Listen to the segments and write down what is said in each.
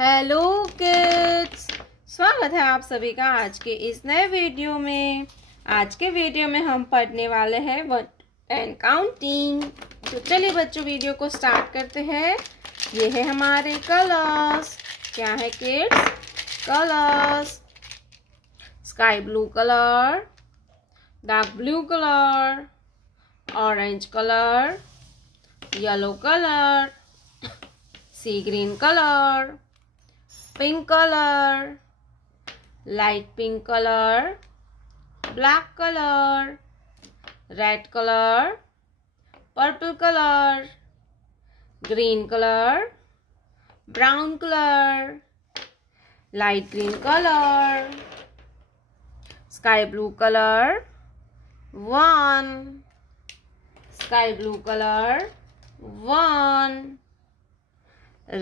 Hello kids, स्वागत है आप सभी का आज के इस नए वीडियो में। आज के वीडियो में हम पढ़ने वाले हैं वर्ड एंड काउंटिंग। तो चलिए बच्चों, वीडियो को स्टार्ट करते हैं। ये है हमारे कलर्स। क्या है kids? Colours. Sky blue colour, dark blue colour, orange colour, yellow colour, sea green colour, pink color, light pink color, black color, red color, purple color, green color, brown color, light green color, sky blue color, 1, sky blue color, 1,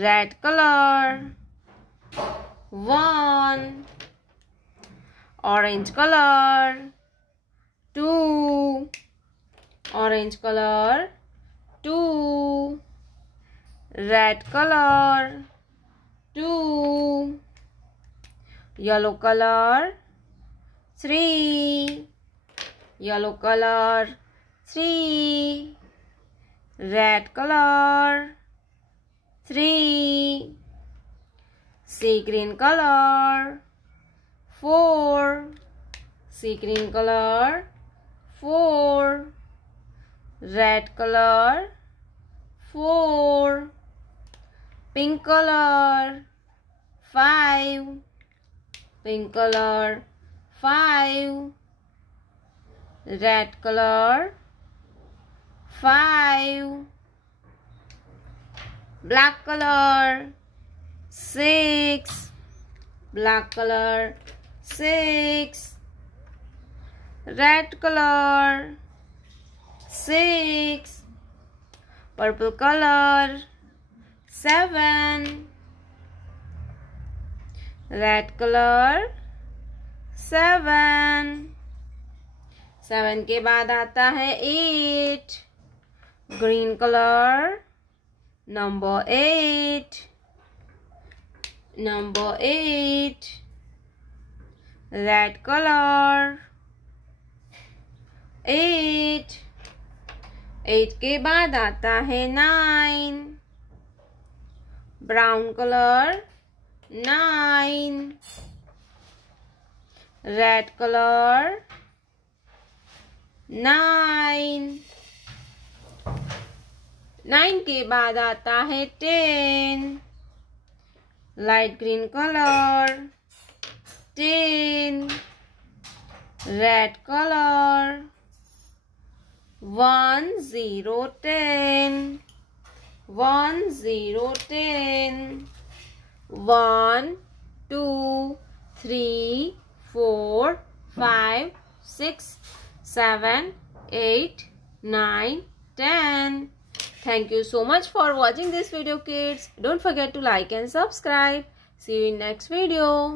red color, 1, orange color, 2, orange color, 2, red color, 2, yellow color, 3, yellow color, 3, red color, 3, sea green color, 4, sea green color, 4, red color, 4, pink color, 5, pink color, 5, red color, 5, black color, 6, black color, 6, red color, 6, purple color, 7, red color, 7, 7 के बाद आता है 8, green color, number 8, number 8, red color, 8, 8 के बाद आता है 9, brown color, 9, red color, 9, 9 के बाद आता है 10, light green color, 10, red color, 1, 0, 10, 1, 0, 10, 1, 2, 3, 4, 5, 6, 7, 8, 9, 10. Thank you so much for watching this video, kids. Don't forget to like and subscribe. See you in next video.